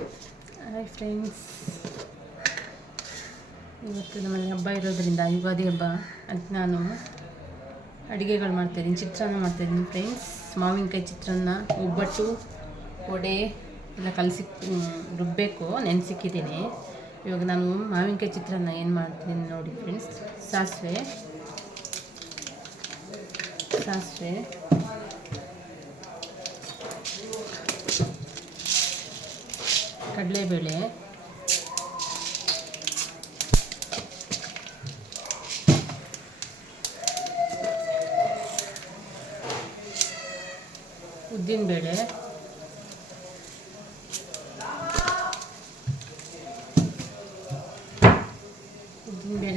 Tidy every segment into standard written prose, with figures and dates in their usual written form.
Hi friends, ಇವತ್ತು ನಮ್ಮಲ್ಲಿ ಹಬ್ಬ ಇರೋದ್ರಿಂದ ಯುಗಾದಿ ಹಬ್ಬ ಅಂತ ನಾನು ಅಡುಗೆಗಳು ಮಾಡ್ತಾಯಿದ್ದೀನಿ. ಚಿತ್ರಾನ್ನ ಮಾಡ್ತಾಯಿದ್ದೀನಿ ಫ್ರೆಂಡ್ಸ್. ಮಾವಿನಕಾಯಿ ಚಿತ್ರಾನ್ನ, ಒಬ್ಬಟ್ಟು, ವಡೆ ಎಲ್ಲ ಕಲಸಿ ರುಬ್ಬಬೇಕು, ನೆನೆಸಿಕ್ಕಿದ್ದೀನಿ. ಇವಾಗ ನಾನು ಮಾವಿನಕಾಯಿ ಚಿತ್ರಾನ್ನ ಏನು ಮಾಡ್ತೀನಿ ನೋಡಿ ಫ್ರೆಂಡ್ಸ್. ಸಾಸಿವೆ, ಕಡಲೆಬೇಳೆ, ಉದ್ದಿನಬೇಳೆ,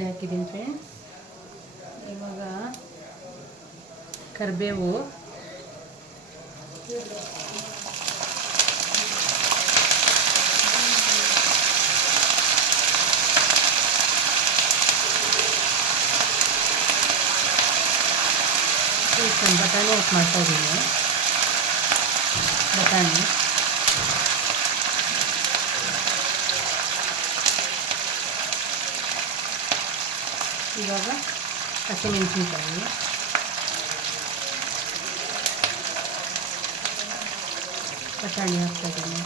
ಹಾಕಿದ್ದೀನಿ ಫ್ರೆಂಡ್ಸ್. ಇವಾಗ ಕರಿಬೇವು, ಬಟಾಣಿ ಹಾಕಿ ಮಾಡ್ತಾಯಿದ್ದೀನಿ. ಬಟಾಣಿ, ಇವಾಗ ಹಸಿಮೆಣಸಿನ್ಕಾಯಿ, ಬಟಾಣಿ ಹಾಕ್ತಾಯಿದ್ದೀನಿ.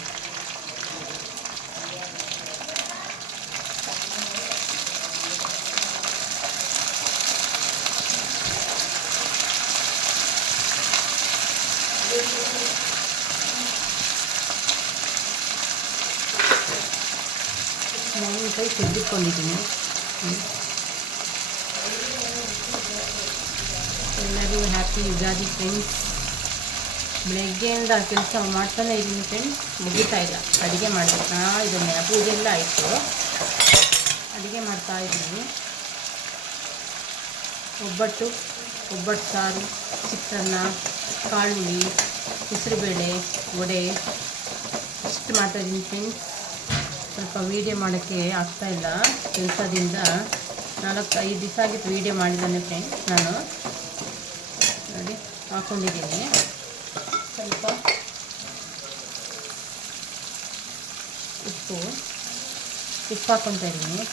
ಮಾವಿನಕಾಯಿ ತೆಗೆದುಕೊಂಡಿದ್ದೀನಿ. ಎಲ್ಲರಿಗೂ ಹ್ಯಾಪಿ ಯುಗಾದಿ ಫ್ರೆಂಡ್ಸ್. ಬೆಳಗ್ಗೆಯಿಂದ ಕೆಲಸ ಮಾಡ್ತಾನೆ ಇದ್ದೀನಿ ಫ್ರೆಂಡ್ಸ್, ಮುಗಿತಾ ಇಲ್ಲ. ಅಡುಗೆ ಮಾಡಬೇಕು, ಇದನ್ನೇ ಪೂಜೆ ಎಲ್ಲ ಆಯಿತು, ಅಡುಗೆ ಮಾಡ್ತಾಯಿದ್ದೀನಿ. ಒಬ್ಬಟ್ಟು ಸಾರು, ಚಿತ್ರಾನ್ನ, ಕಾಳುಳ್ಳಿ, ಹೆಸರುಬೇಳೆ, ವಡೆ ಇಷ್ಟು ಮಾಡ್ತಾಯಿದ್ದೀನಿ ಫ್ರೆಂಡ್ಸ್. ಸ್ವಲ್ಪ ವೀಡಿಯೋ ಮಾಡೋಕ್ಕೆ ಆಗ್ತಾಯಿಲ್ಲ, ಕೆಲಸದಿಂದ 4-5 ದಿವಸ ಆಗಿತ್ತು ವೀಡಿಯೋ ಮಾಡಿದ್ದಾನೆ ಫ್ರೆಂಡ್ಸ್. ನಾನು ನೋಡಿ ಹಾಕ್ಕೊಂಡಿದ್ದೀನಿ. ಸ್ವಲ್ಪ ಉಪ್ಪು ಹಾಕ್ಕೊತಾ ಇದ್ದೀನಿ.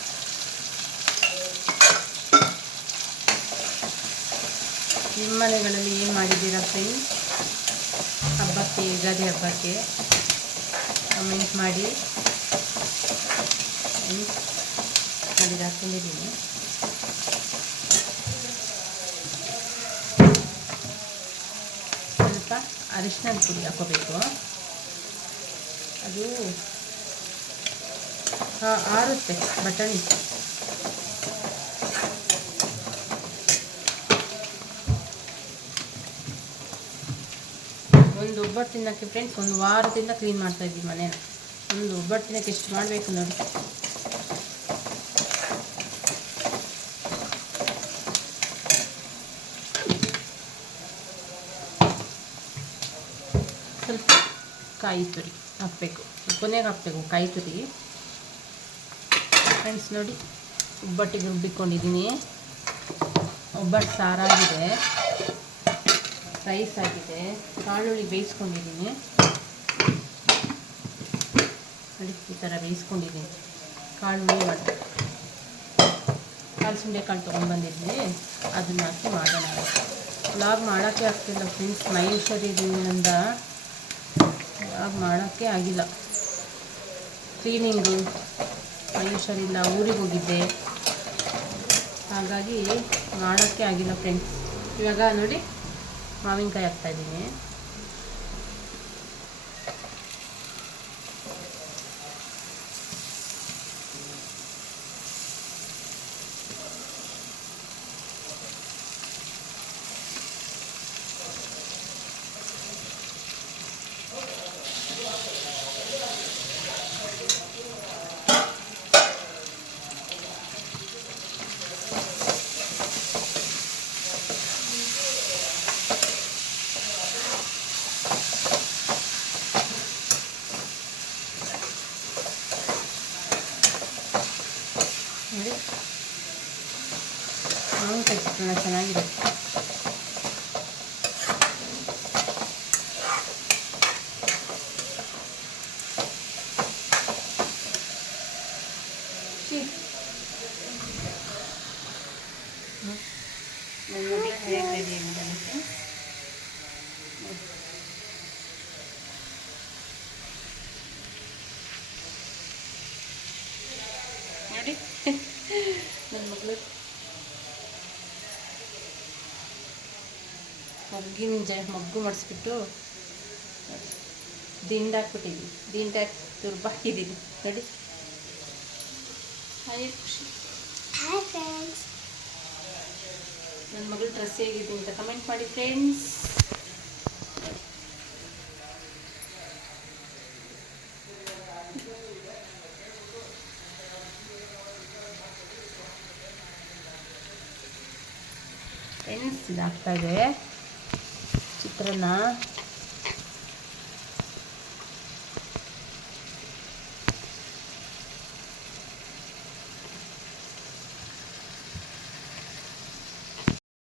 ನಿಮ್ಮ ಮನೆಗಳಲ್ಲಿ ಏನು ಮಾಡಿದ್ದೀರಾ ಫ್ರೆಂಡ್ಸ್ ಹಬ್ಬಕ್ಕೆ, ಯುಗಾದಿ ಹಬ್ಬಕ್ಕೆ? ಕಮೆಂಟ್ ಮಾಡಿ. ನೋಡಿ ಹಾಕ್ಕೊಂಡಿದ್ದೀನಿ. ಸ್ವಲ್ಪ ಅರಿಶಿನ ಪುಡಿ ಹಾಕೋಬೇಕು. ಅದು ಆರುತ್ತೆ ಬಟಾಣಿ. ಒಂದು ಒಬ್ಬಟ್ಟು ತಿನ್ನೋಕ್ಕೆ ಫ್ರೆಂಡ್ಸ್ 1 ವಾರದಿಂದ ಕ್ಲೀನ್ ಮಾಡ್ತಾಯಿದ್ದೀವಿ ಮನೇನ. ಒಂದು ಒಬ್ಬಟ್ಟು ತಿನ್ನೋಕ್ಕೆ ಎಷ್ಟು ಮಾಡಬೇಕು ನೋಡಿ. ಸ್ವಲ್ಪ ಕಾಯಿ ತುರಿ ಹಾಕಬೇಕು, ಕೊನೆಗೆ ಹಾಕಬೇಕು ಕಾಯಿ ತುರಿ ಫ್ರೆಂಡ್ಸ್. ನೋಡಿ ಒಬ್ಬಟ್ಟಿಗೆ ರುಬ್ಬಿಕೊಂಡಿದ್ದೀನಿ. ಒಬ್ಬಟ್ಟು ಸಾರಾಗಿದೆ, ರೈಸ್ ಆಗಿದೆ, ಕಾಳುಳ್ಳಿ ಬೇಯಿಸ್ಕೊಂಡಿದ್ದೀನಿ. ನೋಡಿ ಈ ಥರ ಬೇಯಿಸ್ಕೊಂಡಿದ್ದೀನಿ. ಕಾಳುಳ್ಳಿ ಕಾಳು ತೊಗೊಂಡ್ಬಂದಿದ್ವಿ, ಅದನ್ನ ಹಾಕಿ ಮಾಡೋಣ. ವ್ಲಾಗ್ ಮಾಡೋಕ್ಕೆ ಆಗ್ತಿಲ್ಲ ಫ್ರೆಂಡ್ಸ್, ಮೈ ಹುಷಾರಿದ್ದರಿಂದ ವ್ಲಾಗ್ ಮಾಡೋಕ್ಕೆ ಆಗಿಲ್ಲ. ಕ್ಲೀನಿಂಗು, ಮೈ ಹುಷಾರಿಲ್ಲ, ಊರಿಗೆ ಹೋಗಿದ್ದೆ, ಹಾಗಾಗಿ ಮಾಡೋಕ್ಕೆ ಆಗಿಲ್ಲ ಫ್ರೆಂಡ್ಸ್. ಇವಾಗ ನೋಡಿ ಮಾವಿನಕಾಯಿ ಹಾಕ್ತಾಯಿದ್ದೀನಿ. ನೋಡಿ ಮಾವಿನಕಾಯಿ ಚಿತ್ರಾನ್ನ ಚೆನ್ನಾಗಿರುತ್ತೆ. ಮಕ್ಕಳು ಮಗ್ಗು ಮಾಡಿಸ್ಬಿಟ್ಟು ದಿಂಡಾಕ್ಬಿಟ್ಟಿದ್ವಿ. ದಿಂಡಾಕಿ ತುರ್ಬಾಕಿದ್ದೀವಿ ನೋಡಿ. ಹಾಯ್ ಖುಷಿ. Hi friends. ನನ್ನ ಮಗಳು ಡ್ರೆಸ್ ಹೇಗಿದೆ ಅಂತ ಕಮೆಂಟ್ ಮಾಡಿ ಫ್ರೆಂಡ್ಸ್. ಫ್ರೆಂಡ್ಸ್ ಇದಾಗ್ತಾ ಇದೆ ಚಿತ್ರಾನ್ನ.